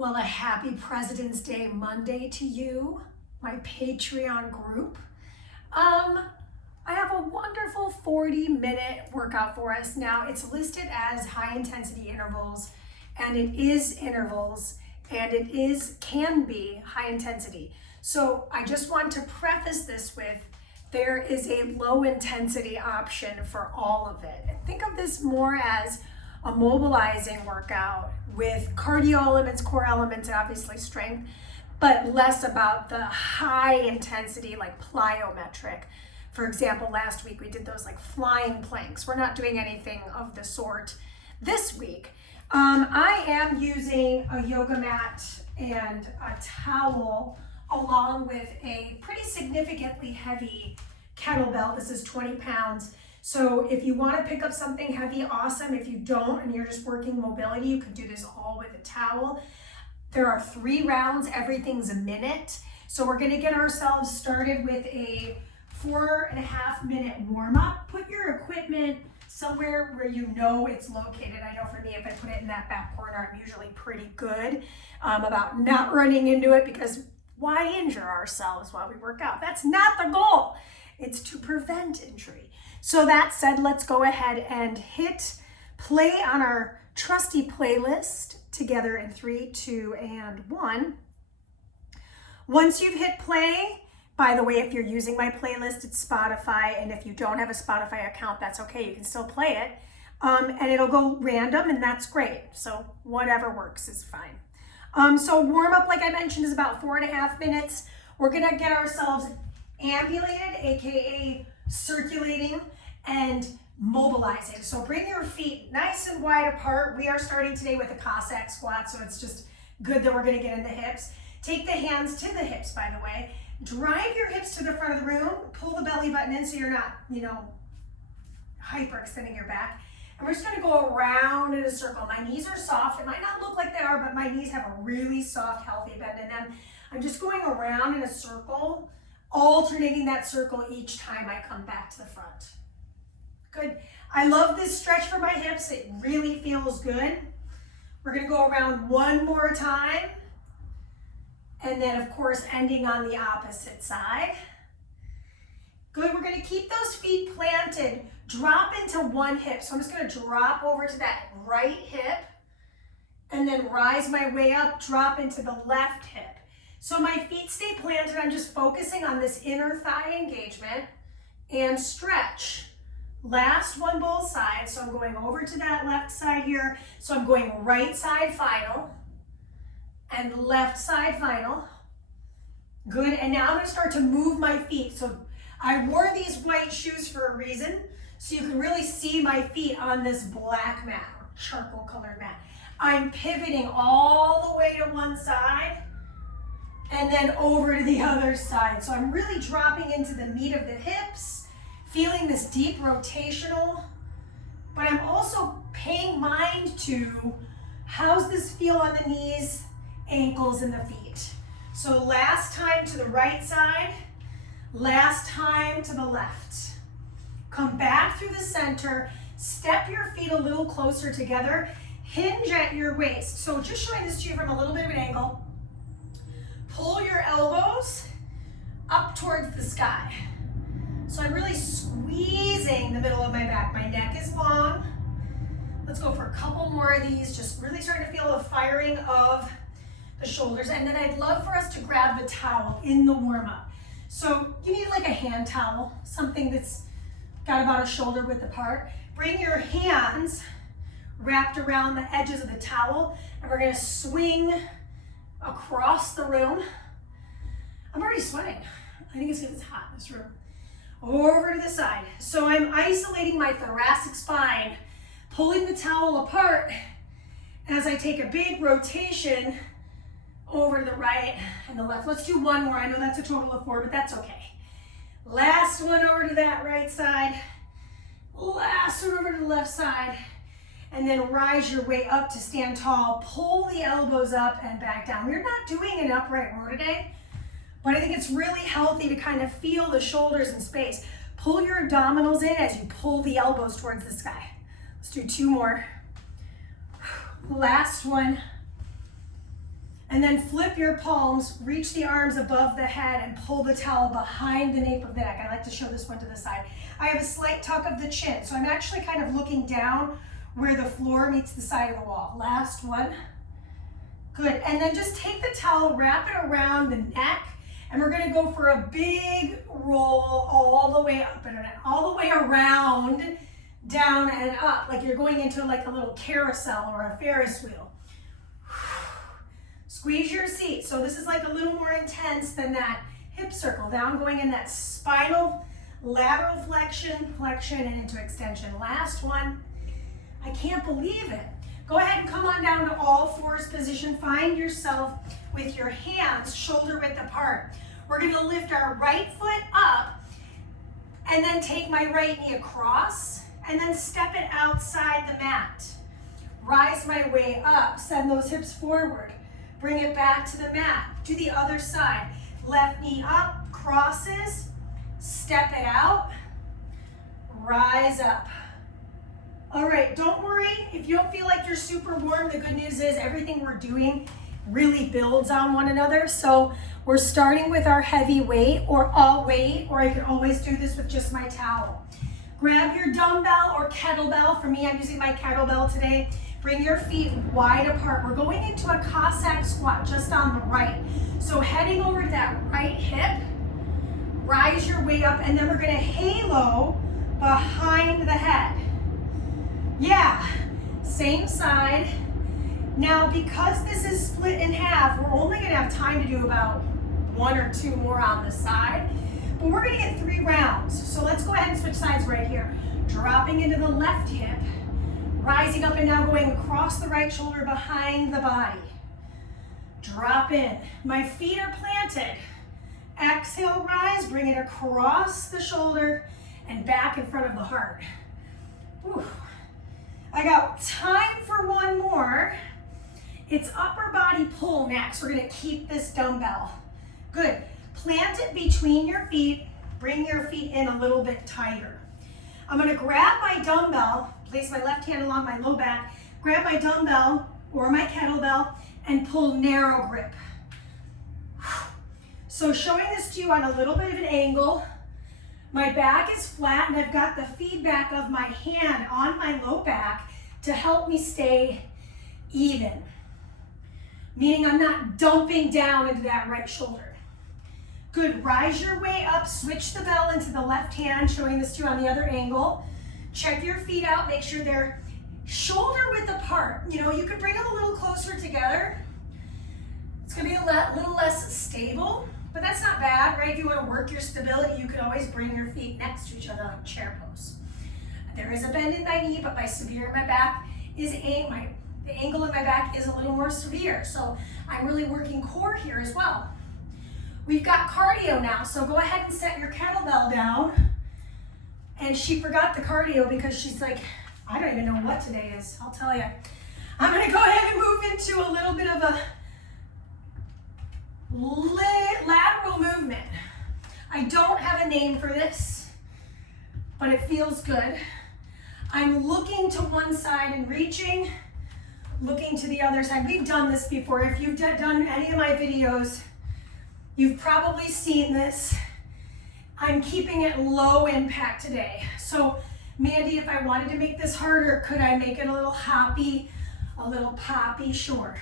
Well, a happy President's Day Monday to you, my Patreon group. I have a wonderful 40-minute workout for us. Now, it's listed as high intensity intervals, and it is intervals, and can be high intensity. So I just want to preface this with there is a low intensity option for all of it. Think of this more as a mobilizing workout with cardio elements, core elements, and obviously strength, but less about the high intensity like plyometric. For example, last week we did those like flying planks. We're not doing anything of the sort this week. I am using a yoga mat and a towel along with a pretty significantly heavy kettlebell. This is 20 pounds. So if you want to pick up something heavy, awesome. If you don't and you're just working mobility, you can do this all with a towel. There are 3 rounds, everything's a minute. So we're going to get ourselves started with a 4.5 minute warm up. Put your equipment somewhere where you know it's located. I know for me, if I put it in that back corner, I'm usually pretty good about not running into it, because why injure ourselves while we work out? That's not the goal. It's to prevent injury. So that said, let's go ahead and hit play on our trusty playlist together in 3, 2, and 1. Once you've hit play, by the way, if you're using my playlist, it's Spotify, and if you don't have a Spotify account, that's okay. You can still play it, and it'll go random, and that's great. So whatever works is fine. So warm up, like I mentioned, is about 4.5 minutes. We're gonna get ourselves ambulated, aka circulating and mobilizing. So bring your feet nice and wide apart. We are starting today with a Cossack squat, so it's just good that we're gonna get in the hips. Take the hands to the hips, by the way. Drive your hips to the front of the room. Pull the belly button in so you're not, hyperextending your back. And we're just gonna go around in a circle. My knees are soft. It might not look like they are, but my knees have a really soft, healthy bend in them. I'm just going around in a circle, alternating that circle each time I come back to the front. Good. I love this stretch for my hips. It really feels good. We're gonna go around one more time. And then of course, ending on the opposite side. Good, we're gonna keep those feet planted. Drop into one hip. So I'm just gonna drop over to that right hip and then rise my way up, drop into the left hip. So my feet stay planted. I'm just focusing on this inner thigh engagement and stretch. Last one, both sides. So I'm going over to that left side here. So I'm going right side final and left side final. Good, and now I'm gonna start to move my feet. So I wore these white shoes for a reason, so you can really see my feet on this black mat, or charcoal colored mat. I'm pivoting all the way to one side and then over to the other side. So I'm really dropping into the meat of the hips, feeling this deep rotational, but I'm also paying mind to how's this feel on the knees, ankles, and the feet. So last time to the right side, last time to the left. Come back through the center, step your feet a little closer together, hinge at your waist. So just showing this to you from a little bit of an angle. Pull your elbows up towards the sky. So I'm really squeezing the middle of my back. My neck is long. Let's go for a couple more of these, just really starting to feel the firing of the shoulders. And then I'd love for us to grab the towel in the warm-up. So you need like a hand towel, something that's got about a shoulder width apart. Bring your hands wrapped around the edges of the towel, and we're gonna swing across the room. I'm already sweating. I think it's because it's hot in this room. Over to the side. So I'm isolating my thoracic spine, pulling the towel apart as I take a big rotation over to the right and the left. Let's do one more. I know that's a total of 4, but that's okay. Last one over to that right side. Last one over to the left side. And then rise your way up to stand tall. Pull the elbows up and back down. We're not doing an upright row today, but I think it's really healthy to kind of feel the shoulders in space. Pull your abdominals in as you pull the elbows towards the sky. Let's do 2 more. Last one. And then flip your palms, reach the arms above the head and pull the towel behind the nape of the neck. I like to show this one to the side. I have a slight tuck of the chin, so I'm actually kind of looking down where the floor meets the side of the wall. Last one. Good, and then just take the towel, wrap it around the neck, and we're gonna go for a big roll all the way up and all the way around, down and up, like you're going into like a little carousel or a Ferris wheel. Squeeze your seat. So this is like a little more intense than that hip circle. Now I'm going in that spinal lateral flexion, and into extension. Last one. I can't believe it. Go ahead and come on down to all fours position. Find yourself with your hands shoulder width apart. We're going to lift our right foot up and then take my right knee across and then step it outside the mat. Rise my way up. Send those hips forward. Bring it back to the mat. Do the other side. Left knee up, crosses, step it out, rise up. All right, don't worry if you don't feel like you're super warm. The good news is everything we're doing really builds on one another. So we're starting with our heavy weight or all weight, or I can always do this with just my towel. Grab your dumbbell or kettlebell. For me, I'm using my kettlebell today. Bring your feet wide apart. We're going into a Cossack squat just on the right. So heading over to that right hip, rise your way up, and then we're gonna halo behind the head. Yeah, same side. Now, because this is split in half, we're only gonna have time to do about 1 or 2 more on the side, but we're gonna get 3 rounds. So let's go ahead and switch sides right here. Dropping into the left hip, rising up and now going across the right shoulder behind the body. Drop in. My feet are planted. Exhale, rise, bring it across the shoulder and back in front of the heart. Whew. I got time for 1 more. It's upper body pull next. We're gonna keep this dumbbell. Good. Plant it between your feet. Bring your feet in a little bit tighter. I'm gonna grab my dumbbell, place my left hand along my low back, grab my dumbbell or my kettlebell and pull narrow grip. So showing this to you on a little bit of an angle. My back is flat and I've got the feedback of my hand on my low back to help me stay even. Meaning I'm not dumping down into that right shoulder. Good, rise your way up, switch the bell into the left hand, showing this to you on the other angle. Check your feet out, make sure they're shoulder width apart. You know, you could bring them a little closer together. It's gonna be a little less stable, but that's not bad, right? If you wanna work your stability, you can always bring your feet next to each other like chair pose. There is a bend in my knee, but my severe in my back is the angle in my back is a little more severe. So I'm really working core here as well. We've got cardio now, so go ahead and set your kettlebell down. And she forgot the cardio because she's like, I don't even know what today is, I'll tell you. I'm gonna go ahead and move into a little bit of a lateral movement. I don't have a name for this, but it feels good. I'm looking to one side and reaching, looking to the other side. We've done this before. If you've done any of my videos, you've probably seen this. I'm keeping it low impact today. So Mandy, if I wanted to make this harder, could I make it a little hoppy, a little poppy? Sure.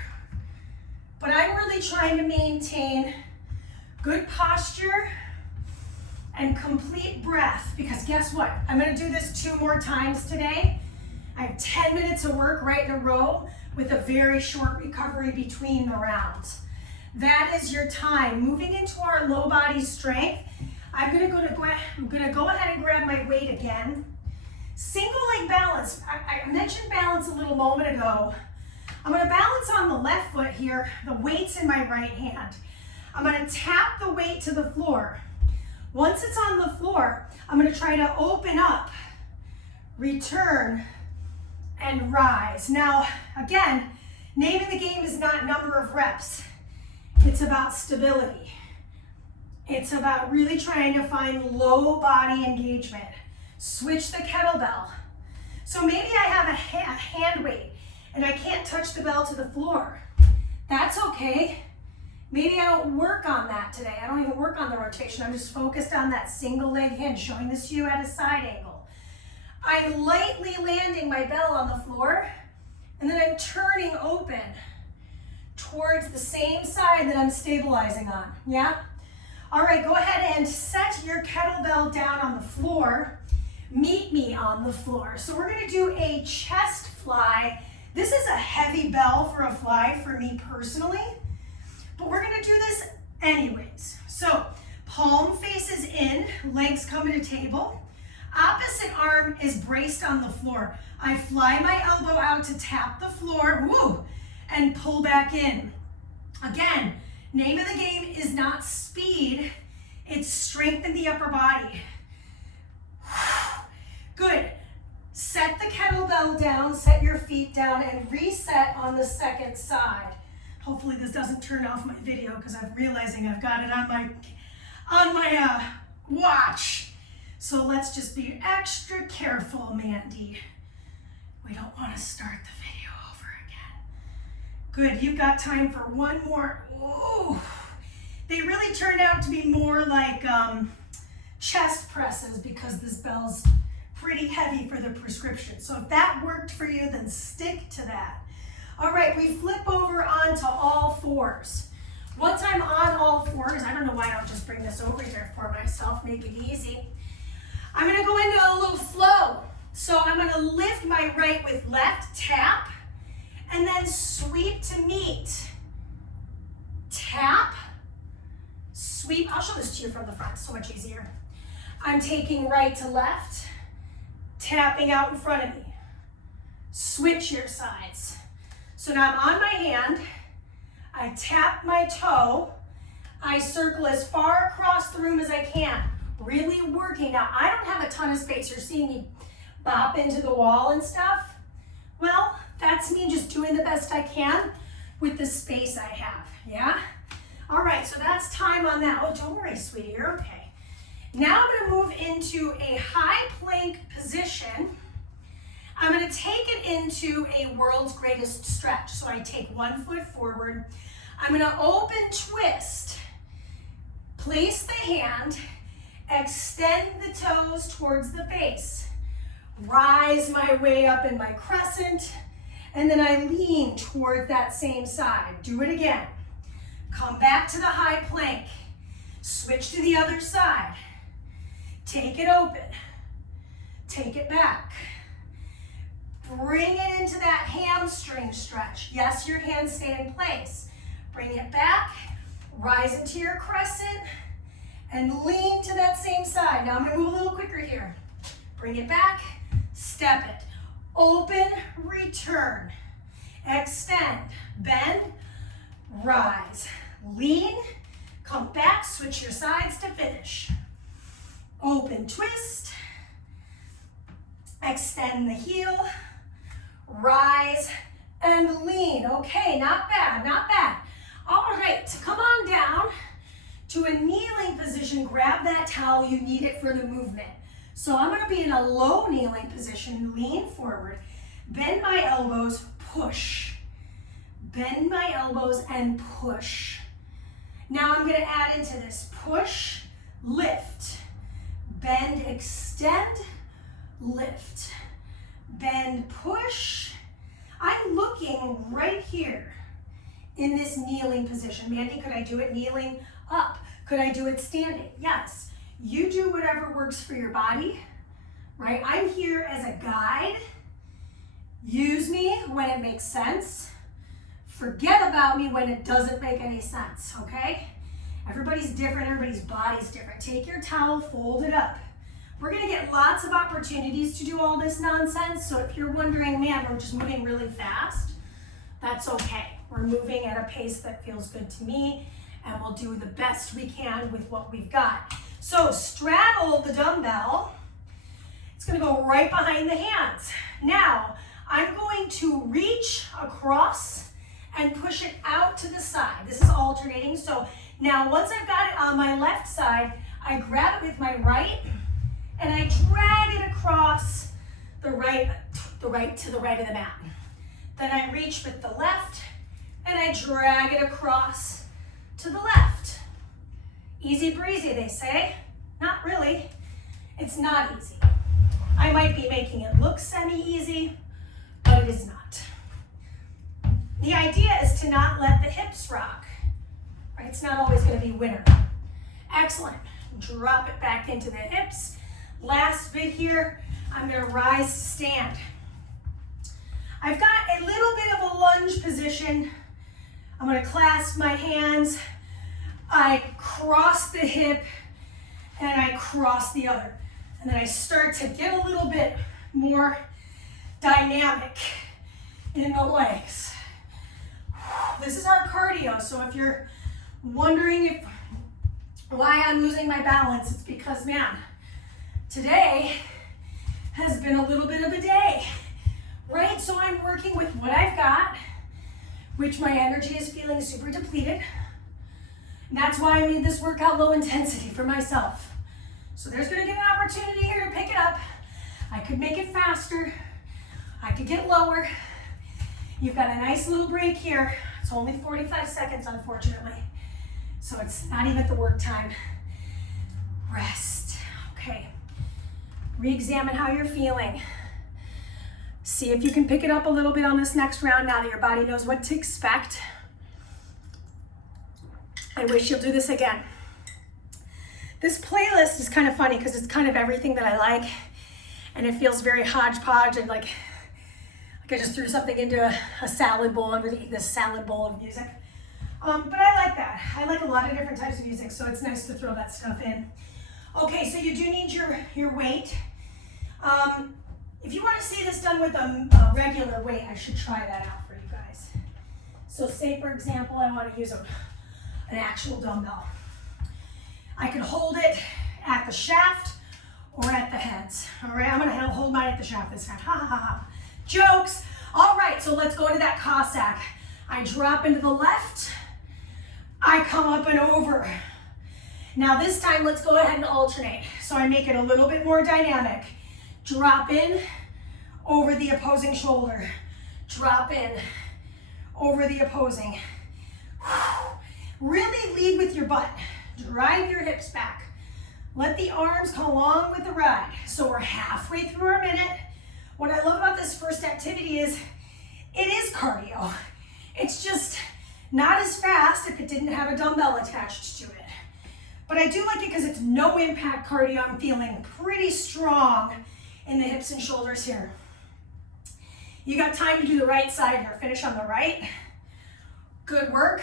But I'm really trying to maintain good posture and complete breath, because guess what? I'm gonna do this 2 more times today. I have 10 minutes of work right in a row with a very short recovery between the rounds. That is your time. Moving into our low body strength, I'm gonna go ahead and grab my weight again. Single leg balance. I mentioned balance a little moment ago. I'm gonna balance on the left foot here. The weight's in my right hand. I'm gonna tap the weight to the floor. Once it's on the floor, I'm gonna try to open up, return, and rise. Now, again, name of the game is not number of reps. It's about stability. It's about really trying to find low body engagement. Switch the kettlebell. So maybe I have a hand weight and I can't touch the bell to the floor. That's okay. Maybe I don't work on that today. I don't even work on the rotation. I'm just focused on that single leg hinge, showing this to you at a side angle. I'm lightly landing my bell on the floor, and then I'm turning open towards the same side that I'm stabilizing on, yeah? All right, go ahead and set your kettlebell down on the floor. Meet me on the floor. So we're gonna do a chest fly. This is a heavy bell for a fly for me personally, but we're gonna do this anyways. So palm faces in, legs come to table. Opposite arm is braced on the floor. I fly my elbow out to tap the floor, woo, and pull back in. Again, name of the game is not speed, it's strength in the upper body. Good. Set the kettlebell down, set your feet down, and reset on the second side. Hopefully this doesn't turn off my video because I'm realizing I've got it on my watch. So let's just be extra careful, Mandy. We don't want to start the video over again. Good, you've got time for one more. Ooh. They really turned out to be more like chest presses because this bell's pretty heavy for the prescription. So if that worked for you, then stick to that. All right, we flip over onto all fours. Once I'm on all fours, I don't know why I don't just bring this over here for myself, make it easy. I'm gonna go into a little flow. So I'm gonna lift my right with left, tap, and then sweep to meet. Tap, sweep. I'll show this to you from the front, so much easier. I'm taking right to left, tapping out in front of me. Switch your sides. So now I'm on my hand, I tap my toe, I circle as far across the room as I can, really working. Now I don't have a ton of space. You're seeing me bop into the wall and stuff. Well, that's me just doing the best I can with the space I have, yeah? All right, so that's time on that. Oh, don't worry, sweetie, you're okay. Now I'm gonna move into a high plank position. I'm gonna take it into a world's greatest stretch. So I take 1 foot forward. I'm gonna open twist, place the hand, extend the toes towards the face, rise my way up in my crescent, and then I lean toward that same side. Do it again. Come back to the high plank, switch to the other side, take it open, take it back. Bring it into that hamstring stretch. Yes, your hands stay in place. Bring it back, rise into your crescent, and lean to that same side. Now I'm gonna move a little quicker here. Bring it back, step it. Open, return, extend, bend, rise, lean, come back, switch your sides to finish. Open, twist, extend the heel, rise, and lean. Okay, not bad, not bad. All right, to come on down to a kneeling position, grab that towel, you need it for the movement. So I'm gonna be in a low kneeling position, lean forward, bend my elbows, push. Bend my elbows and push. Now I'm gonna add into this, push, lift, bend, extend, lift, bend, push. I'm looking right here in this kneeling position. Mandy, could I do it kneeling up? Could I do it standing? Yes. You do whatever works for your body, right? I'm here as a guide. Use me when it makes sense. Forget about me when it doesn't make any sense, okay? Everybody's different, everybody's body's different. Take your towel, fold it up. We're gonna get lots of opportunities to do all this nonsense, so if you're wondering, man, we're just moving really fast, that's okay. We're moving at a pace that feels good to me, and we'll do the best we can with what we've got. So straddle the dumbbell. It's gonna go right behind the hands. Now, I'm going to reach across and push it out to the side. This is alternating. So now once I've got it on my left side, I grab it with my right and I drag it across the right to the right of the mat. Then I reach with the left and I drag it across to the left. Easy breezy, they say. Not really. It's not easy. I might be making it look semi-easy, but it is not. The idea is to not let the hips rock, right? It's not always going to be winner. Excellent. Drop it back into the hips. Last bit here, I'm going to rise to stand. I've got a little bit of a lunge position. I'm going to clasp my hands. I cross the hip and I cross the other. And then I start to get a little bit more dynamic in the legs. This is our cardio, so if you're wondering why I'm losing my balance, it's because, man, today has been a little bit of a day, right? So I'm working with what I've got, which my energy is feeling super depleted. And that's why I made this workout low intensity for myself. So there's gonna be an opportunity here to pick it up. I could make it faster. I could get lower. You've got a nice little break here. It's only 45 seconds, unfortunately. So it's not even at the work time. Rest, okay. Re-examine how you're feeling. See if you can pick it up a little bit on this next round now that your body knows what to expect. I wish you'll do this again. This playlist is kind of funny because it's kind of everything that I like, and it feels very hodgepodge and like I just threw something into a salad bowl. I'm gonna eat this salad bowl of music. But I like that. I like a lot of different types of music, so it's nice to throw that stuff in. Okay, so you do need your weight. If you want to see this done with a regular weight, I should try that out for you guys. So say, for example, I want to use an actual dumbbell. I can hold it at the shaft or at the heads. All right, I'm gonna hold mine at the shaft this time. Ha ha ha ha. Jokes. All right, so let's go into that Cossack. I drop into the left. I come up and over. Now this time, let's go ahead and alternate. So I make it a little bit more dynamic. Drop in, over the opposing shoulder. Drop in, over the opposing. Really lead with your butt. Drive your hips back. Let the arms come along with the ride. So we're halfway through our minute. What I love about this first activity is it is cardio. It's just not as fast if it didn't have a dumbbell attached to it. But I do like it because it's no impact cardio. I'm feeling pretty strong in the hips and shoulders here. You got time to do the right side here. Finish on the right. Good work.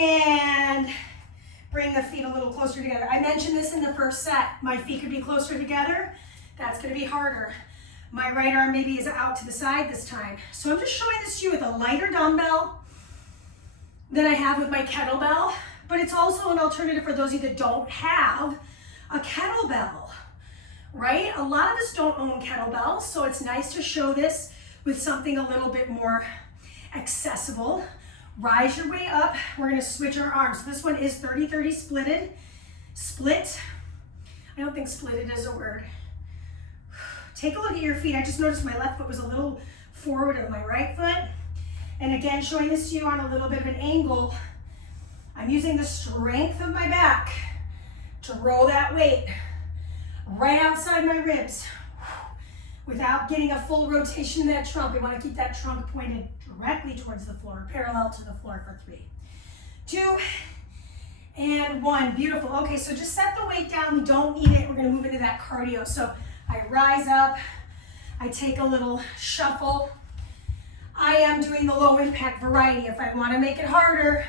And bring the feet a little closer together. I mentioned this in the first set. My feet could be closer together. That's gonna be harder. My right arm maybe is out to the side this time. So I'm just showing this to you with a lighter dumbbell than I have with my kettlebell, but it's also an alternative for those of you that don't have a kettlebell, right? A lot of us don't own kettlebells, so it's nice to show this with something a little bit more accessible. Rise your way up. We're gonna switch our arms. So this one is 30-30 splitted. Split. I don't think splitted is a word. Take a look at your feet. I just noticed my left foot was a little forward of my right foot. And again, showing this to you on a little bit of an angle. I'm using the strength of my back to roll that weight right outside my ribs without getting a full rotation in that trunk. We want to keep that trunk pointed directly towards the floor, parallel to the floor for 3, 2, and 1. Beautiful. Okay, so just set the weight down. We don't need it. We're going to move into that cardio. So I rise up. I take a little shuffle. I am doing the low impact variety. If I want to make it harder,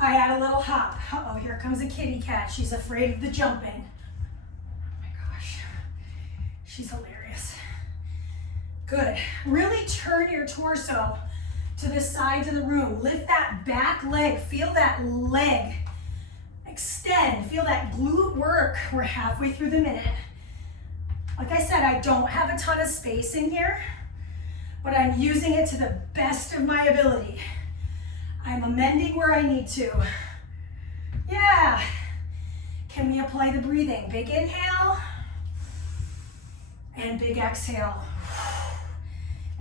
I add a little hop. Uh-oh, here comes a kitty cat. She's afraid of the jumping. Oh my gosh. She's hilarious. Good. Really turn your torso to the sides of the room. Lift that back leg. Feel that leg extend. Feel that glute work. We're halfway through the minute. Like I said, I don't have a ton of space in here, but I'm using it to the best of my ability. I'm amending where I need to. Yeah. Can we apply the breathing? Big inhale and big exhale.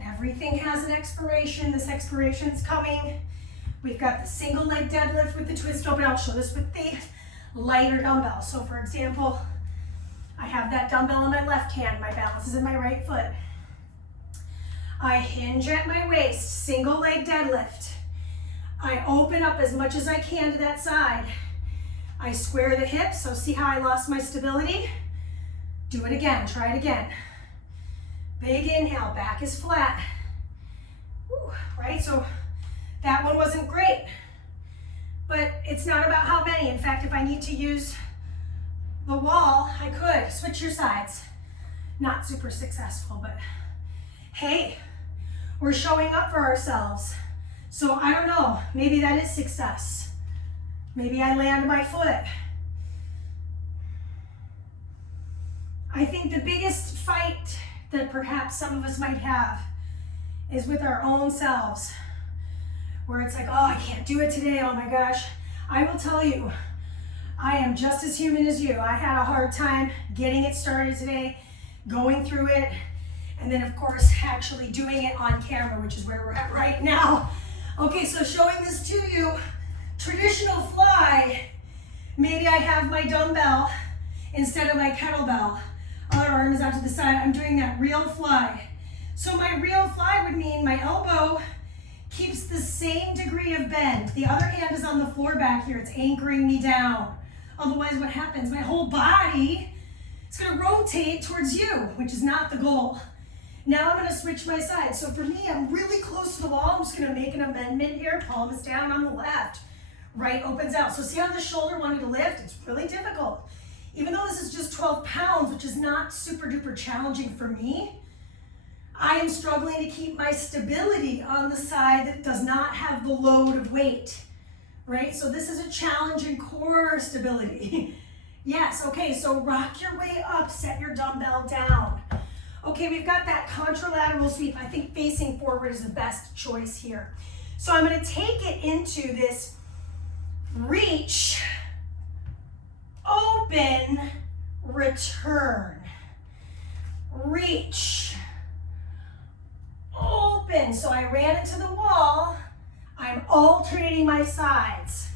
Everything has an expiration. This expiration is coming We've got the single leg deadlift with the twist open. I'll show this with the lighter dumbbell. So for example, I have that dumbbell in my left hand, my balance is in my right foot. I hinge at my waist, single leg deadlift. I open up as much as I can to that side. I square the hips, so see how I lost my stability? Do it again, try it again. Big inhale, back is flat. Woo, right, so that one wasn't great, but it's not about how many. In fact, if I need to use the wall, I could. Switch your sides. Not super successful, but hey, we're showing up for ourselves. So I don't know, maybe that is success. Maybe I land my foot. I think the biggest fight that perhaps some of us might have is with our own selves, where it's like, oh, I can't do it today, oh my gosh. I will tell you, I am just as human as you. I had a hard time getting it started today, going through it, and then of course actually doing it on camera, which is where we're at right now. Okay, so showing this to you, traditional fly, maybe I have my dumbbell instead of my kettlebell. Other arm is out to the side. I'm doing that real fly. So my real fly would mean my elbow keeps the same degree of bend. The other hand is on the floor back here. It's anchoring me down. Otherwise, what happens? My whole body is going to rotate towards you, which is not the goal. Now I'm going to switch my side. So for me, I'm really close to the wall. I'm just going to make an amendment here. Palm is down on the left. Right opens out. So see how the shoulder wanted to lift? It's really difficult. Even though this is just 12 pounds, which is not super duper challenging for me, I am struggling to keep my stability on the side that does not have the load of weight, right? So this is a challenge in core stability. Yes, okay, so rock your way up, set your dumbbell down. Okay, we've got that contralateral sweep. I think facing forward is the best choice here. So I'm gonna take it into this reach, open, return. Reach, open. So I ran it to the wall. I'm alternating my sides.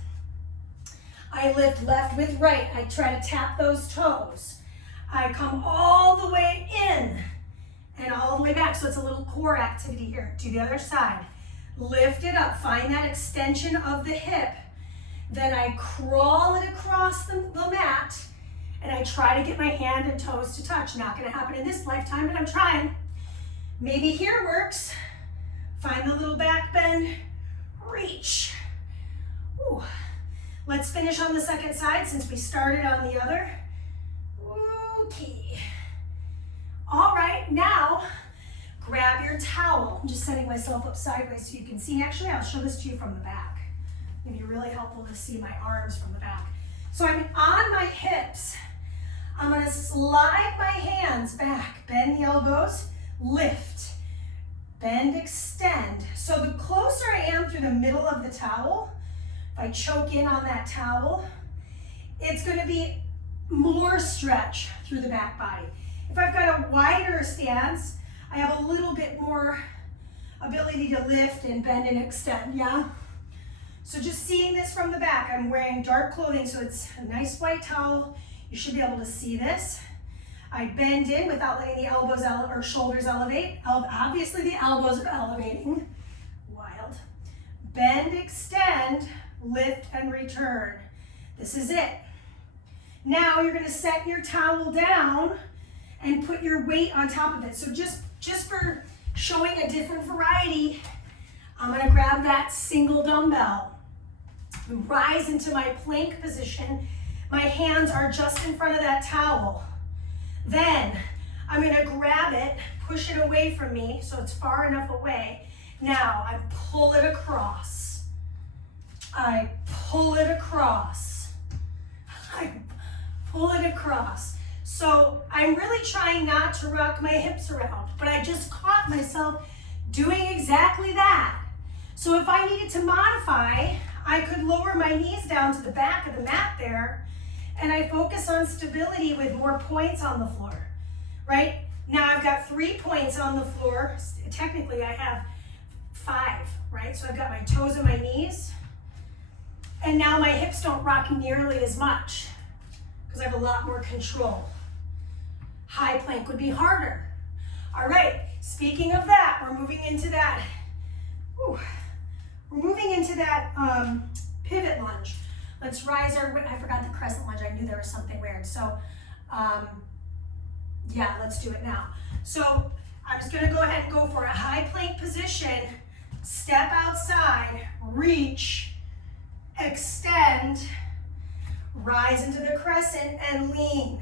I lift left with right. I try to tap those toes. I come all the way in and all the way back. So it's a little core activity here. To the other side. Lift it up. Find that extension of the hip. Then I crawl it across the mat and I try to get my hand and toes to touch. Not gonna happen in this lifetime, but I'm trying. Maybe here works. Find the little back bend, reach. Ooh. Let's finish on the second side since we started on the other. Okay. All right, now grab your towel. I'm just setting myself up sideways so you can see. Actually, I'll show this to you from the back. It'd be really helpful to see my arms from the back. So I'm on my hips. I'm gonna slide my hands back, bend the elbows, lift, bend, extend. So the closer I am through the middle of the towel, if I choke in on that towel, it's gonna be more stretch through the back body. If I've got a wider stance, I have a little bit more ability to lift and bend and extend, yeah? So just seeing this from the back, I'm wearing dark clothing, so it's a nice white towel. You should be able to see this. I bend in without letting the elbows or shoulders elevate. Obviously the elbows are elevating. Wild. Bend, extend, lift, and return. This is it. Now you're gonna set your towel down and put your weight on top of it. So just for showing a different variety, I'm gonna grab that single dumbbell. Rise into my plank position. My hands are just in front of that towel. Then I'm gonna grab it, push it away from me so it's far enough away. Now I pull it across. I pull it across. I pull it across. So I'm really trying not to rock my hips around, but I just caught myself doing exactly that. So if I needed to modify, I could lower my knees down to the back of the mat there, and I focus on stability with more points on the floor, right? Now I've got 3 points on the floor. Technically I have 5, right? So I've got my toes and my knees. And now my hips don't rock nearly as much because I have a lot more control. High plank would be harder. All right, speaking of that, we're moving into that. Whew. We're moving into that pivot lunge. Let's rise our, I forgot the crescent lunge. I knew there was something weird. So yeah, let's do it now. So I'm just gonna go ahead and go for a high plank position, step outside, reach, extend, rise into the crescent and lean.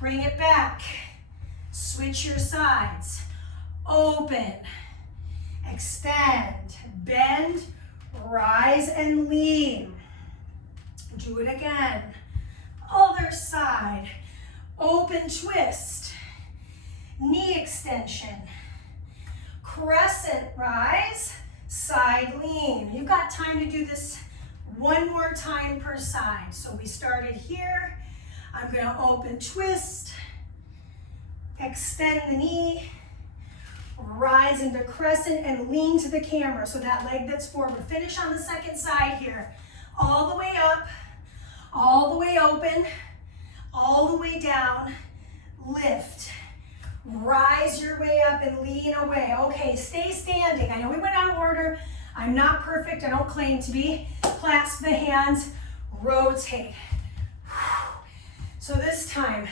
Bring it back, switch your sides, open, extend, bend, rise and lean. Do it again. Other side, open twist, knee extension, crescent rise, side lean. You've got time to do this one more time per side. So we started here. I'm gonna open twist, extend the knee, rise into crescent and lean to the camera. So that leg that's forward. Finish on the second side here. All the way up, all the way open, all the way down, lift. Rise your way up and lean away. Okay, stay standing. I know we went out of order. I'm not perfect, I don't claim to be. Clasp the hands, rotate. So this time,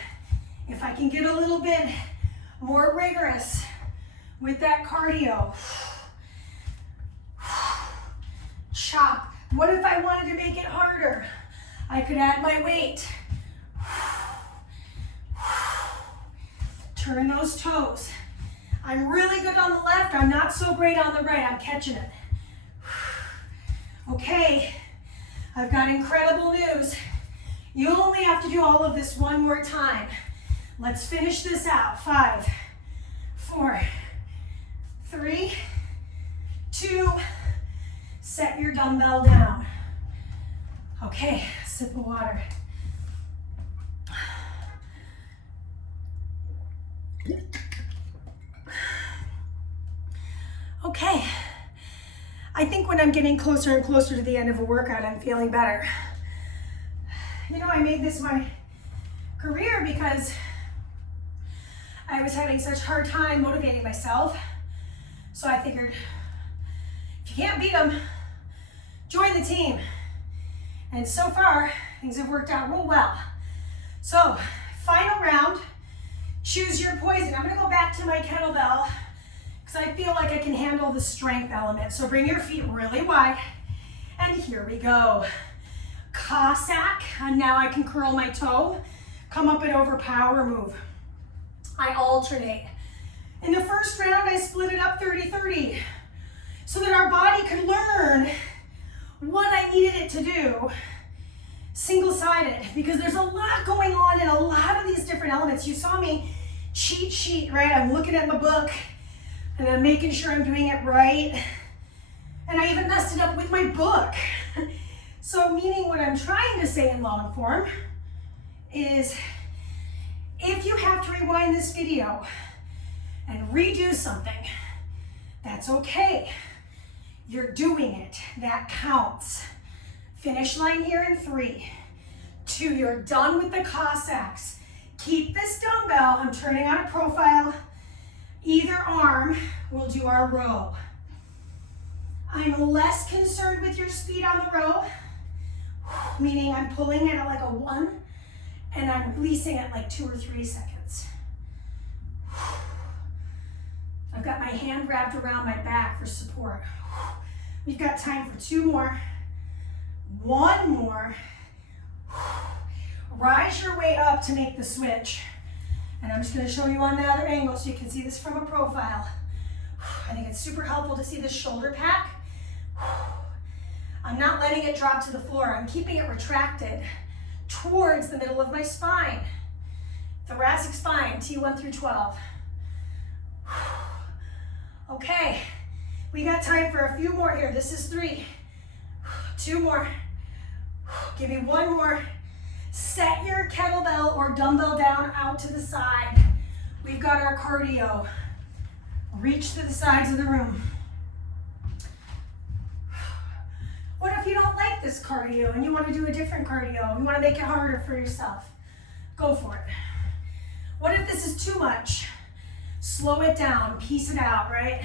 if I can get a little bit more rigorous with that cardio. Chop. What if I wanted to make it harder? I could add my weight. Turn those toes. I'm really good on the left. I'm not so great on the right. I'm catching it. Okay, I've got incredible news. You only have to do all of this one more time. Let's finish this out. 5, 4, 3, 2, set your dumbbell down. Okay, sip of water. Okay, I think when I'm getting closer and closer to the end of a workout, I'm feeling better. You know, I made this my career because I was having such a hard time motivating myself. So I figured, if you can't beat them, join the team. And so far, things have worked out real well. So, final round, choose your poison. I'm gonna go back to my kettlebell because I feel like I can handle the strength element. So bring your feet really wide, and here we go. Cossack, and now I can curl my toe, come up and over, power move. I alternate. In the first round, I split it up 30-30 so that our body could learn what I needed it to do single-sided, because there's a lot going on in a lot of these different elements. You saw me cheat sheet, right? I'm looking at my book and I'm making sure I'm doing it right. And I even messed it up with my book. So meaning what I'm trying to say in long form is, if you have to rewind this video and redo something, that's okay. You're doing it, that counts. Finish line here in 3, 2, you're done with the Cossacks. Keep this dumbbell, I'm turning on a profile. Either arm will do our row. I'm less concerned with your speed on the row, meaning I'm pulling it at like a 1 and I'm releasing at like 2 or 3 seconds. I've got my hand wrapped around my back for support. We've got time for 2 more. 1 more. Rise your way up to make the switch. And I'm just going to show you on the other angle so you can see this from a profile. I think it's super helpful to see this shoulder pack. I'm not letting it drop to the floor. I'm keeping it retracted towards the middle of my spine. Thoracic spine, T1 through 12. Okay, we got time for a few more here. This is 3. 2 more. Give me 1 more. Set your kettlebell or dumbbell down out to the side. We've got our cardio. Reach to the sides of the room. What if you don't like this cardio and you want to do a different cardio? You want to make it harder for yourself? Go for it. What if this is too much? Slow it down, piece it out, right?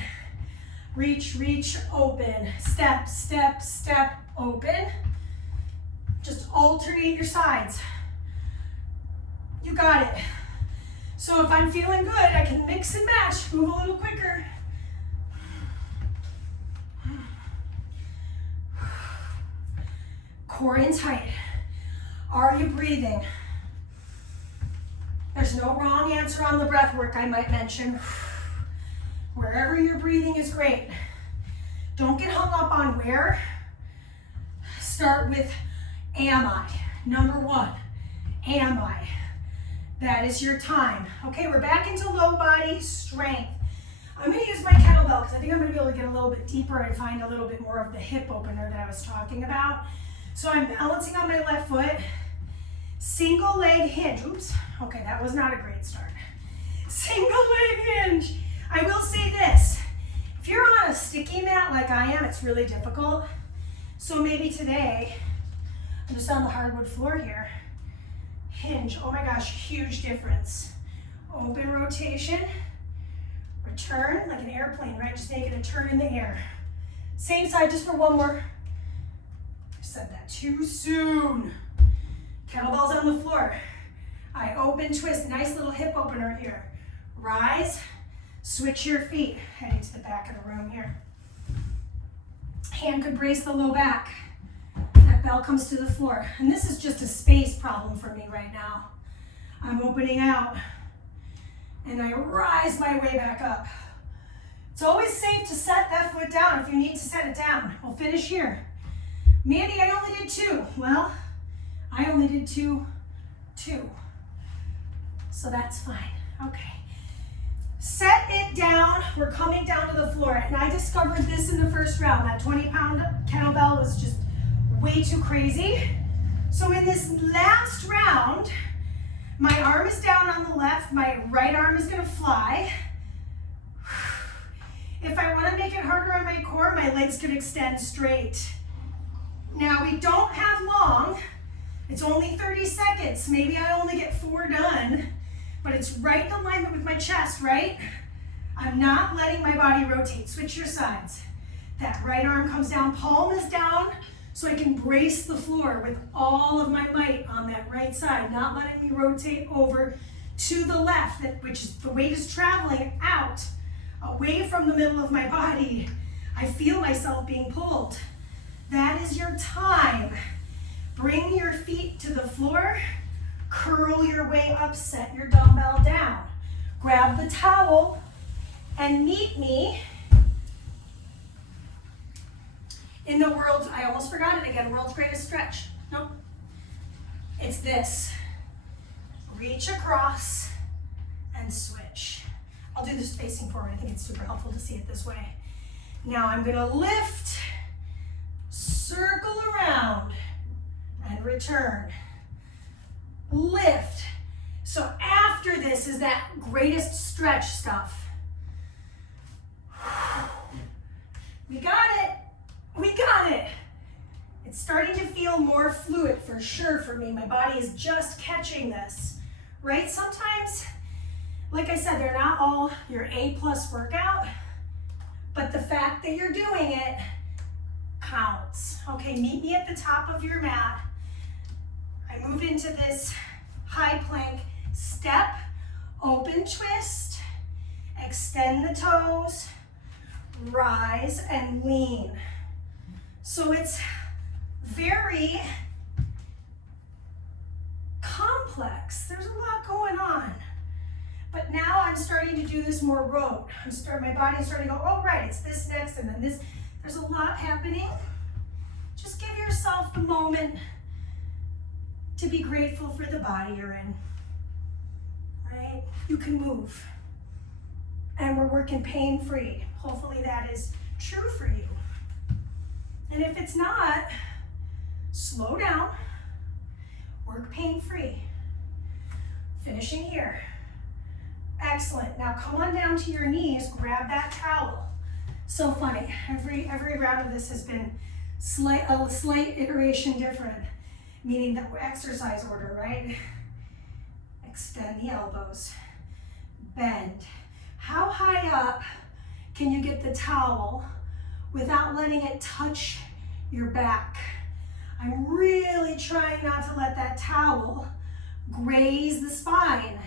Reach, reach, open. Step, step, step, open. Just alternate your sides. You got it. So if I'm feeling good, I can mix and match, move a little quicker. Core in tight. Are you breathing? There's no wrong answer on the breath work, I might mention. Wherever you're breathing is great. Don't get hung up on where. Start with, am I? Number one, am I? That is your time. Okay, we're back into low body strength. I'm gonna use my kettlebell because I think I'm gonna be able to get a little bit deeper and find a little bit more of the hip opener that I was talking about. So I'm balancing on my left foot, single leg hinge. Oops, okay, that was not a great start. Single leg hinge. I will say this, if you're on a sticky mat like I am, it's really difficult. So maybe today, I'm just on the hardwood floor here. Hinge, oh my gosh, huge difference. Open rotation, return, like an airplane, right? Just making a turn in the air. Same side, just for one more. I said that too soon. Kettlebell's on the floor. I open, twist, nice little hip opener here. Rise, switch your feet. Heading to the back of the room here. Hand could brace the low back. That bell comes to the floor. And this is just a space problem for me right now. I'm opening out and I rise my way back up. It's always safe to set that foot down if you need to set it down. We'll finish here. Mandy, I only did 2. Well, I only did two. So that's fine. Okay. Set it down. We're coming down to the floor. And I discovered this in the first round. That 20-pound kettlebell was just way too crazy. So in this last round, my arm is down on the left. My right arm is going to fly. If I want to make it harder on my core, my legs can extend straight. Now we don't have long. It's only 30 seconds. Maybe I only get 4 done, but it's right in alignment with my chest, right? I'm not letting my body rotate. Switch your sides. That right arm comes down, palm is down, so I can brace the floor with all of my might on that right side, not letting me rotate over to the left, which is the weight is traveling out, away from the middle of my body. I feel myself being pulled. That is your time. Bring your feet to the floor, curl your way up, set your dumbbell down. Grab the towel and meet me in the world's, I almost forgot it again, world's greatest stretch. Nope. It's this. Reach across and switch. I'll do this facing forward. I think it's super helpful to see it this way. Now I'm gonna lift, circle around, and return. Lift. So after this is that greatest stretch stuff. We got it. We got it. It's starting to feel more fluid for sure for me. My body is just catching this, right? Sometimes, like I said, they're not all your A+ workout, but the fact that you're doing it counts. Okay, meet me at the top of your mat. I move into this high plank, step, open twist, extend the toes, rise and lean. So it's very complex. There's a lot going on. But now I'm starting to do this more rote. My body's starting to go, oh right, it's this next and then this. There's a lot happening. Just give yourself the moment to be grateful for the body you're in, right? You can move. And we're working pain-free. Hopefully that is true for you. And if it's not, slow down, work pain-free. Finishing here. Excellent. Now come on down to your knees, grab that towel. So funny. Every round of this has been A slight iteration different, meaning the exercise order, right? Extend the elbows, bend. How high up can you get the towel without letting it touch your back? I'm really trying not to let that towel graze the spine.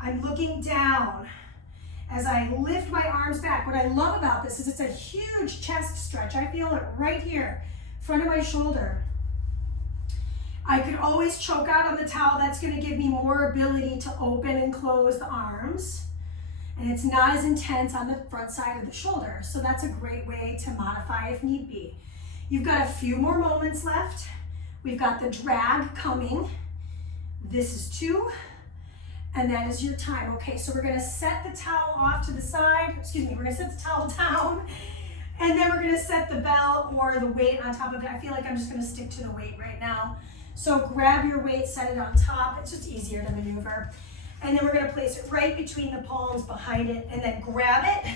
I'm looking down as I lift my arms back. What I love about this is it's a huge chest stretch. I feel it right here, front of my shoulder. I could always choke out on the towel. That's going to give me more ability to open and close the arms. And it's not as intense on the front side of the shoulder. So that's a great way to modify if need be. You've got a few more moments left. We've got the drag coming. This is 2, and that is your time. Okay, so we're gonna set the towel off to the side. Excuse me, we're gonna set the towel down, and then we're gonna set the bell or the weight on top of it. I feel like I'm just gonna stick to the weight right now. So grab your weight, set it on top. It's just easier to maneuver. And then we're gonna place it right between the palms behind it, and then grab it,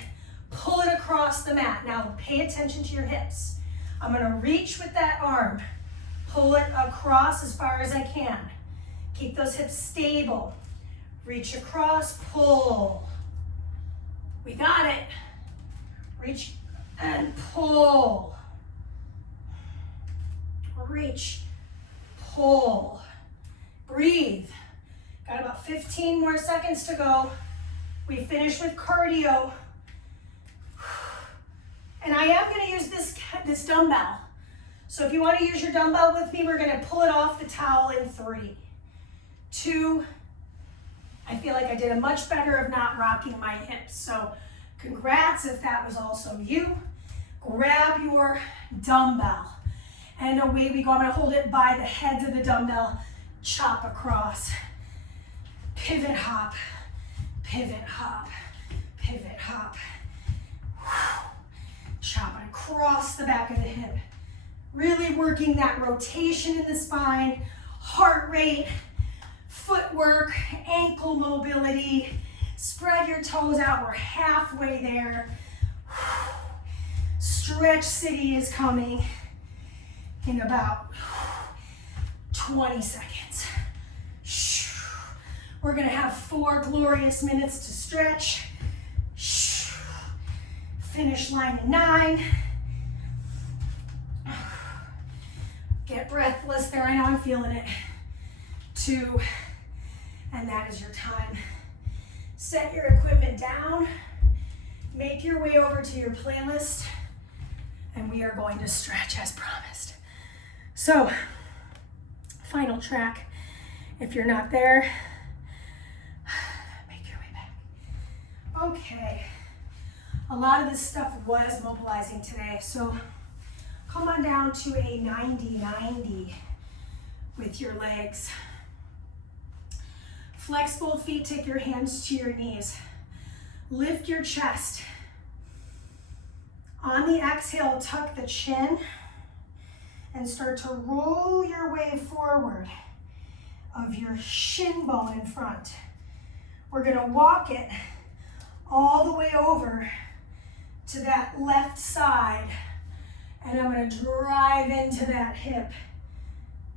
pull it across the mat. Now pay attention to your hips. I'm gonna reach with that arm, pull it across as far as I can. Keep those hips stable. Reach across, pull. We got it. Reach and pull. Reach, pull. Breathe. Got about 15 more seconds to go. We finish with cardio. And I am going to use this dumbbell. So if you want to use your dumbbell with me, we're going to pull it off the towel in 3, 2. I feel like I did a much better of not rocking my hips. So congrats if that was also you. Grab your dumbbell. And away we go. I'm going to hold it by the heads of the dumbbell. Chop across. Pivot, hop. Pivot, hop. Pivot, hop. Chopping across the back of the hip. Really working that rotation in the spine, heart rate, footwork, ankle mobility. Spread your toes out, we're halfway there. Stretch City is coming in about 20 seconds. We're gonna have 4 glorious minutes to stretch. Finish line in 9. Get breathless there, I know I'm feeling it. 2, and that is your time. Set your equipment down, make your way over to your playlist, and we are going to stretch as promised. So, final track. If you're not there, make your way back. Okay. A lot of this stuff was mobilizing today, so come on down to a 90-90 with your legs. Flex both feet, take your hands to your knees. Lift your chest. On the exhale, tuck the chin and start to roll your way forward of your shin bone in front. We're gonna walk it all the way over to that left side, and I'm gonna drive into that hip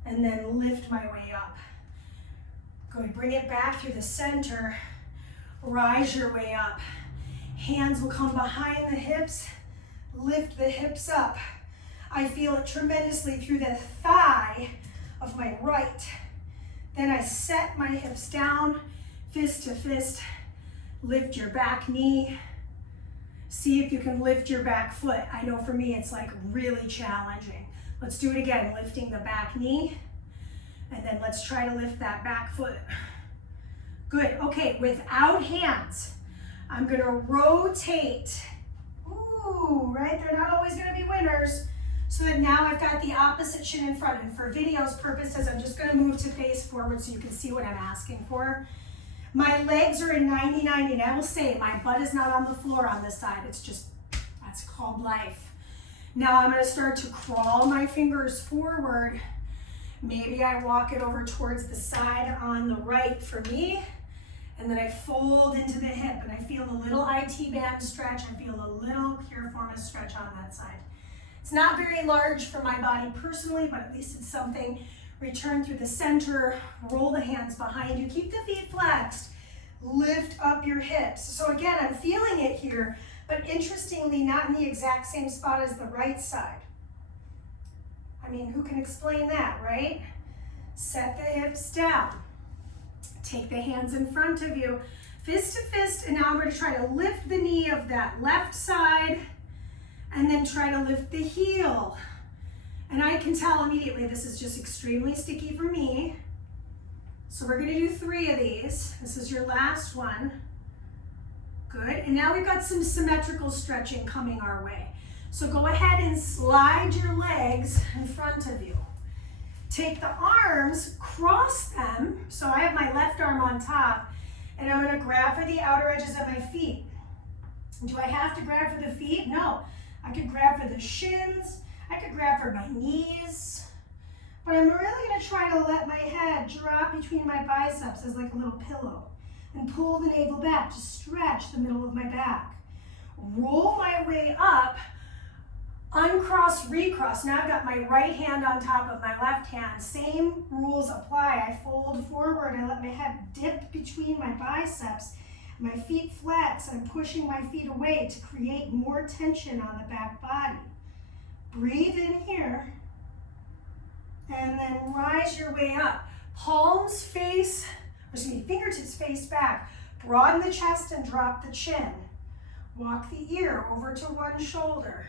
and then lift my way up. Good, bring it back through the center, rise your way up. Hands will come behind the hips, lift the hips up. I feel it tremendously through the thigh of my right. Then I set my hips down, fist to fist, lift your back knee. See if you can lift your back foot. I know for me it's like really challenging. Let's do it again, lifting the back knee, and then let's try to lift that back foot. Good, okay, without hands, I'm gonna rotate. Ooh, right, they're not always gonna be winners. So that now I've got the opposite shin in front, and for video's purposes, I'm just gonna move to face forward so you can see what I'm asking for. My legs are in 90-90, and I will say my butt is not on the floor on this side. It's just, that's called life. Now I'm gonna start to crawl my fingers forward. Maybe I walk it over towards the side on the right for me, and then I fold into the hip, and I feel a little IT band stretch. I feel a little piriformis stretch on that side. It's not very large for my body personally, but at least it's something. Return through the center, roll the hands behind you, keep the feet flexed, lift up your hips. So again, I'm feeling it here, but interestingly, not in the exact same spot as the right side. I mean, who can explain that, right? Set the hips down. Take the hands in front of you, fist to fist, and now I'm going to try to lift the knee of that left side, and then try to lift the heel. And I can tell immediately this is just extremely sticky for me. So we're going to do 3 of these. This is your last one. Good. And now we've got some symmetrical stretching coming our way. So go ahead and slide your legs in front of you. Take the arms, cross them. So I have my left arm on top, and I'm going to grab for the outer edges of my feet. Do I have to grab for the feet? No. I could grab for the shins. I could grab for my knees, but I'm really going to try to let my head drop between my biceps as like a little pillow and pull the navel back to stretch the middle of my back. Roll my way up, uncross, recross. Now I've got my right hand on top of my left hand. Same rules apply. I fold forward, I let my head dip between my biceps. My feet flex, I'm pushing my feet away to create more tension on the back body. Breathe in here, and then rise your way up. Palms face, fingertips face back. Broaden the chest and drop the chin. Walk the ear over to one shoulder.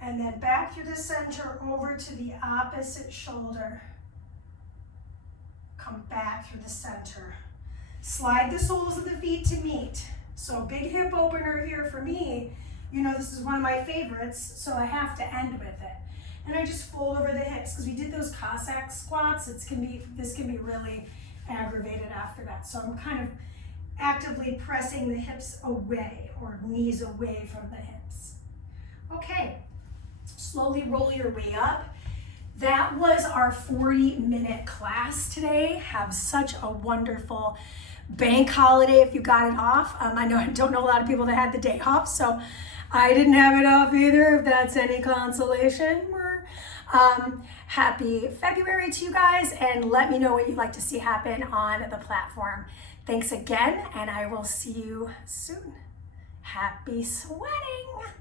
And then back through the center over to the opposite shoulder. Come back through the center. Slide the soles of the feet to meet. So big hip opener here for me. You know, this is one of my favorites, so I have to end with it. And I just fold over the hips, because we did those Cossack squats. This can be really aggravated after that. So I'm kind of actively pressing the hips away, or knees away from the hips. Okay, slowly roll your way up. That was our 40-minute class today. Have such a wonderful bank holiday if you got it off. I don't know a lot of people that had the day off, so I didn't have it off either, if that's any consolation. Happy February to you guys, and let me know what you'd like to see happen on the platform. Thanks again, and I will see you soon. Happy sweating!